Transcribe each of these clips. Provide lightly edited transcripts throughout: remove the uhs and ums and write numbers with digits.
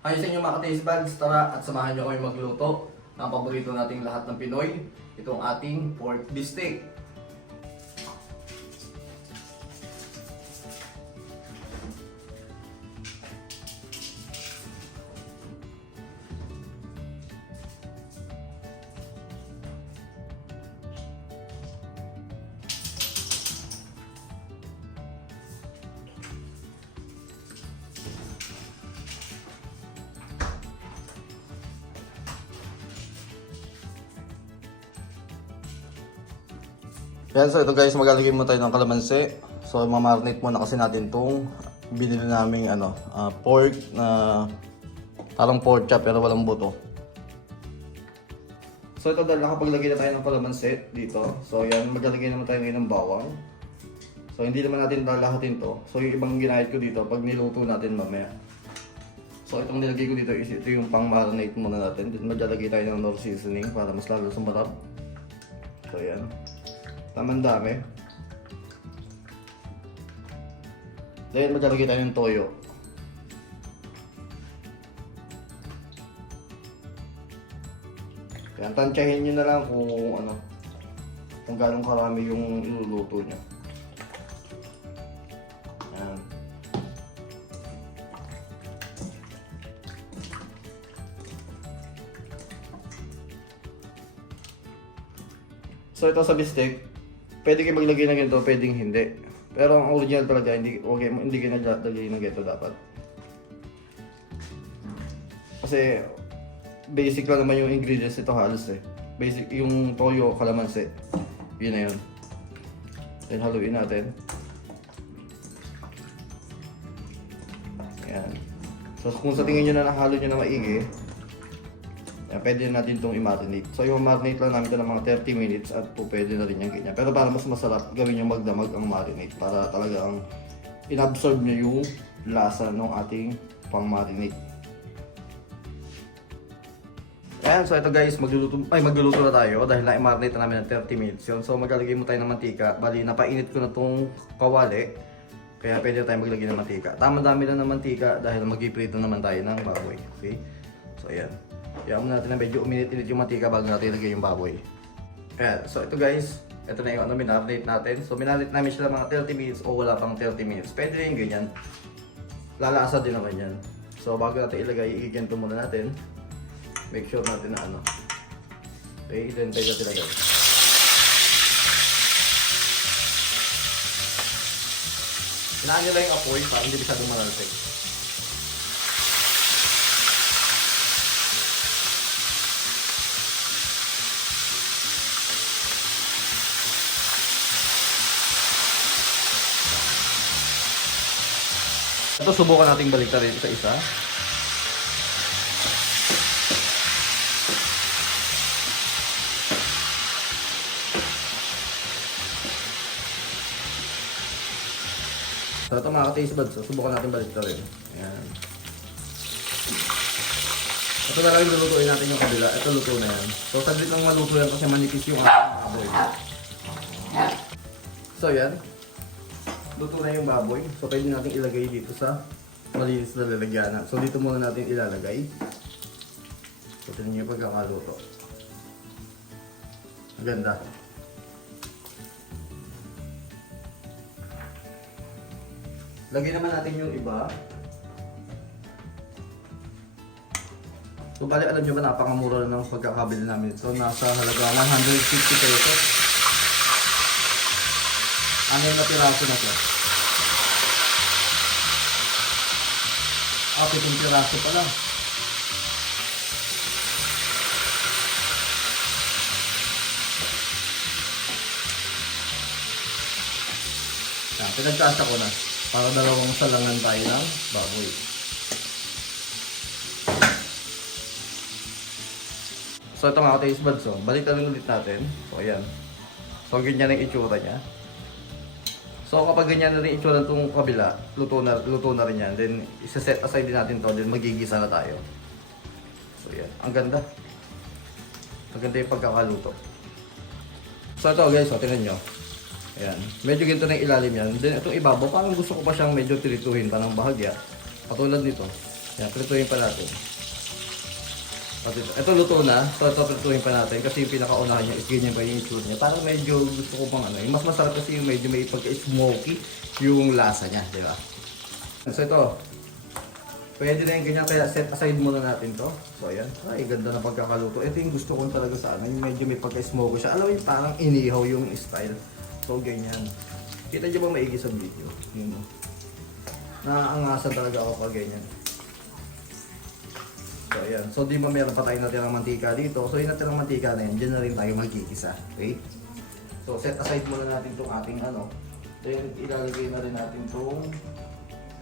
Hi sa inyo mga ka-taste buds, tara at samahan nyo kami magluto ng paborito nating lahat ng Pinoy, itong ating pork beefsteak. Yan, so ito guys, maglalagay muna tayo ng kalamansi. So mamarinate muna kasi natin itong binili naming pork na parang pork chop pero walang buto. So ito dahil nakapaglagay na tayo ng kalamansi dito. So yan, maglalagay naman tayo ngayon ng bawang. So hindi naman natin lalahatin to. So yung ibang ginahit ko dito pag niluto natin mamaya. So itong nilagay ko dito is ito yung pang marinate muna natin. Then maglalagay tayo ng Knorr seasoning para mas lalo sumarap. So yan. Tamang dami. Then maglalagay tayo ng toyo. Yan, tansyahin nyo na lang kung gano'ng karami yung iluluto nyo. Yan. So ito sa beefsteak, pwede kayo maglagay ng ganito, pwedeng hindi. Pero ang original talaga, hindi kayo naglagay ng ganito dapat. Kasi basic lang naman yung ingredients nito halos eh. Basic yung toyo, kalamansi. Yun na yun. Then haluin natin. Ayan. So kung sa tingin nyo na nahalo nyo na maigi, pwede natin itong i-marinate. So yung marinate lang namin ito ng mga 30 minutes at pwede na rin yung ganyan. Pero para mas masarap, gawin yung magdamag ang marinate para talagang inabsorb nyo yung lasa ng ating pang-marinate. Ayan, so ito guys, magluluto na tayo dahil na-marinate na namin ng 30 minutes yun. So maglalagay mo tayo ng mantika. Bali, napainit ko na itong kawali. Kaya pwede tayo maglagay ng mantika. Tama-dami lang ng mantika dahil mag-iprito naman tayo ng baboy. Okay? So ayan. Kaya muna natin na medyo uminit-init yung mantika bago natin ilagay yung baboy. Ayan, so ito guys, ito na yung minarinate natin. So minarinate namin sila mga 30 minutes o wala pang 30 minutes. Pwede rin ganyan. Lalasa din naman yan. So bago natin ilagay, igiganto muna natin. Make sure natin na Okay, then tayo natin ilagay. Hinaan nyo lang yung apoy para hindi masyadong malalapig. Ito subukan nating baliktarin isa-isa. So ito mga ka-taste buds, subukan natin baliktarin. Ayan. Ito na lang lulutuin natin yung kabila. Ito luto na yan. So saglit lang maluto yan kasi manipis yung baboy. So yan. Luto na yung baboy. So pwede natin ilagay dito sa malinis na lalagyanan. So dito muna natin ilalagay. So tignan nyo yung pagkakaluto. Ang ganda. Lagyan naman natin yung iba. So bali alam nyo ba napakamura ng pagkakabili namin. So nasa halaga 150 pesos. Ano yung natiraso na siya? 7 piraso pa lang. Pinagkasa ko na para dalawang salangan tayo ng baboy. So ito mga ka-taste buds, balik na ulit natin. So ayan. So ganyan ang itsura niya. So kapag ganyan na rin itsura itong kabila, luto na rin yan. Then isa-set aside din natin to, then magigisa na tayo. So yan, ang ganda. Ang ganda yung pagkakaluto. So ito guys, tingnan nyo. Ayan. Medyo ganito na yung ilalim yan. Then itong ibabaw, parang gusto ko pa siyang medyo tirituhin pa ng bahagya. Katulad nito. Yan, prituhin pa natin. Ito luto na. So ito prituhin pa natin kasi yung pinakaunahan niya is ganyan pa yung itsura niya. Parang medyo gusto ko pang ano. Yung mas masarap kasi yung medyo may pagka-smoky yung lasa niya, di ba? So ito, pwede na yung ganyan kaya set aside muna natin to. So ayan, ay ganda na pagkakaluto. Ito yung gusto ko talaga sa ano, yung medyo may pagka-smoky siya. Alam mo yung parang inihaw yung style. So ganyan. Kita niyo ba maigi sa video? Yun mo. Naaangasan talaga ako pag ganyan. So ayan. So di ba meron pa tayo natirang mantika dito. So yung natirang mantika na yan, dyan na rin tayo magkikisa. Okay? So set aside muna natin itong ating ano. Then ilalagay na rin natin itong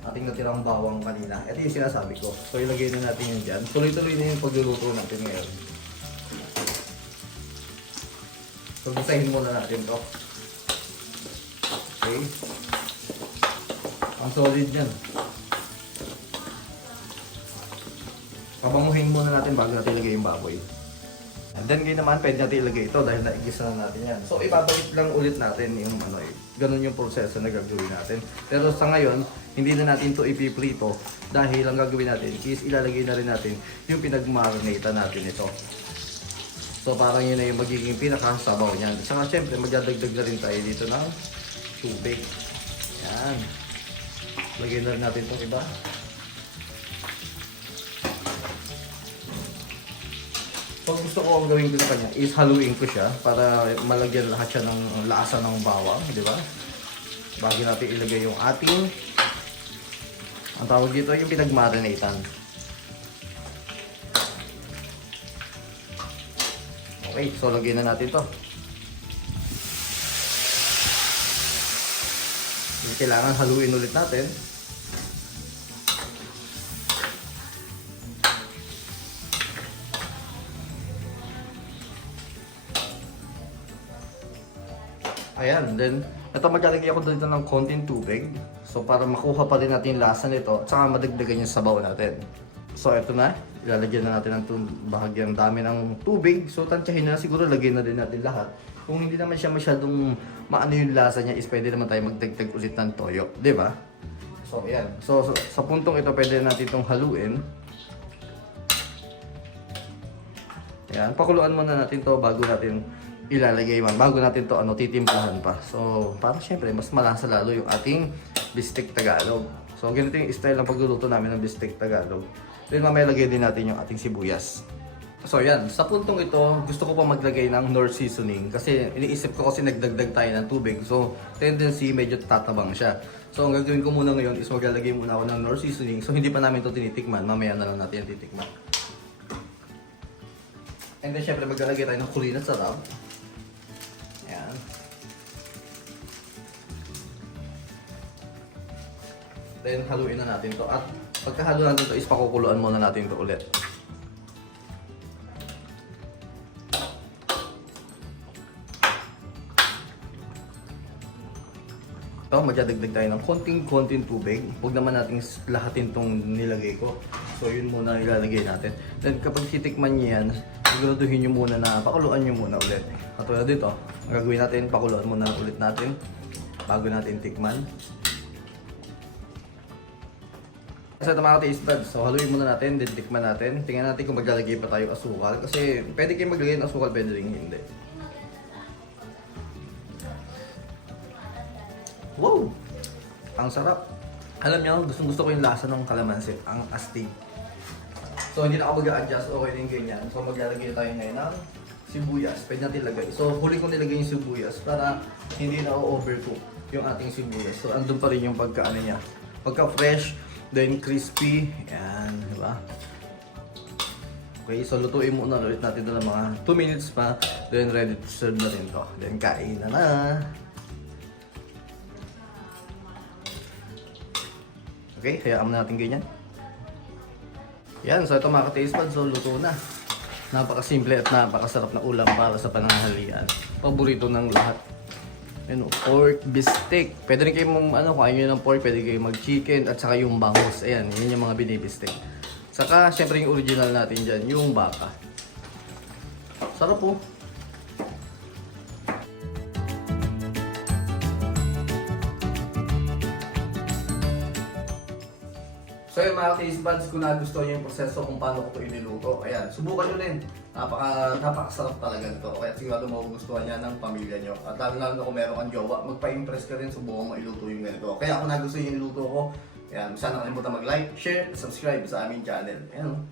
ating natirang bawang kanina. Ito yung sinasabi ko. So ilagay na natin yun dyan. Tuloy-tuloy na yung pagluluto natin ngayon. So gisahin muna natin to. Okay? Ang solid yan. Pabanguhin muna natin bago natin ilagay yung baboy. And then ngayon naman pwede natin ilagay ito dahil naigisa na natin yan. So ibabalik lang ulit natin yung ano ganun yung proseso na gagawin natin. Pero sa ngayon, hindi na natin ito ipiprito dahil ang gagawin natin is ilalagay na rin natin yung pinag-marinate natin ito. So parang yun na yung magiging pinakasabaw niyan. Saka syempre magdadagdag na rin tayo dito ng tubig. Yan. Lagyan na rin natin itong iba. Pag gusto ko ang gawin ko sa kanya is haluin ko siya para malagyan lahat siya ng lasa ng bawang, di ba? Bago natin ilagay yung ating ang tawag dito yung pinagmarinatan. Okay, so lagyan na natin to. Kailangan haluin ulit natin. Ayan, then ito maglalagay ako dito ng konting tubig. So para makuha pa rin natin yung lasa nito at saka madagdagan yung sabaw natin. So ito na, ilalagyan na natin ng bahagyang dami ng tubig. So tansyahin na siguro, lagyan na din natin lahat. Kung hindi naman siya masyadong maano yung lasa niya is pwede naman tayo magdagdag ulit ng toyo, di ba? So ayan, so sa puntong ito pwede natin itong haluin. Ayan, pakuluan muna natin to bago natin ilalagay man, bago natin to ano titimplahan pa. So para syempre mas malasa lalo yung ating bistek Tagalog. So ganito yung style ng pagluluto namin ng bistek Tagalog. Then mamaya lagay din natin yung ating sibuyas. So yan, sa puntong ito gusto ko pa maglagay ng Knorr seasoning kasi iniisip ko kasi nagdagdag tayo ng tubig. So tendency medyo tatabang siya. So ang gagawin ko muna ngayon is maglalagay muna ako ng Knorr seasoning. So hindi pa namin to tinitikman, mamaya na lang natin titikman. And then syempre maglalagay tayo ng kulina sa sarap. Ayan. Then haluin na natin to at pagkahalo natin to is pakukuluan muna natin to ulit. So, magdadagdag tayo ng konting tubig. Huwag naman natin lahatin tong nilagay ko. So, yun muna ilalagay natin. Then, kapag titikman nyo yan, siguraduhin nyo muna na pakuluan nyo muna ulit. Katulad dito, ang gagawin natin, pakuluan muna ulit natin bago natin tikman. So, ito mga taste buds. So, haluin muna natin, then tikman natin. Tingnan natin kung maglalagay pa tayo asukal. Kasi, pwede kayo maglagay ng asukal, pwede rin hindi. Wow! Ang sarap. Alam nyo, gusto ko yung lasa ng kalamansi. Ang astig. So, hindi na ako mag-a-adjust. Okay din ganyan. So, maglalagay tayo ngayon ng sibuyas. Pwede natin lagay. So, huli ko nilagay yung sibuyas para hindi na overcook yung ating sibuyas. So, andun pa rin yung pagka-ano niya. Pagka-fresh, then crispy. Yan, di ba? Okay, so lutuin muna ulit natin ito ng mga 2 minutes pa. Then, ready to serve na rin to. Then, kain na na. Okay, hayaan mo natin ganyan. Yan, so ito mga ka-taste buds, so luto na. Napakasimple at napakasarap na ulam para sa pananghalian. Paborito ng lahat. Ano, pork bistek. Pwede rin kayo kung ayaw nyo ng pork, pwede kayo mag-chicken at saka yung bangus. Ayan, yun yung mga binibistek. Saka, syempre yung original natin dyan, yung baka. Sarap po. So So yun mga taste buds, kung nagustuhan nyo yung proseso kung paano ko ito iniluto, ayan, subukan nyo din. Napakasarap talaga nito. Kaya sigurado magugustuhan niya ng pamilya nyo. At lalo na kung meron kang jowa, magpa-impress ka rin, subukan mo iluto yung ganito. Kaya kung nagustuhan yung niluto ko, ayan, sana kalimutan mag-like, share, subscribe sa aming channel. Ayan.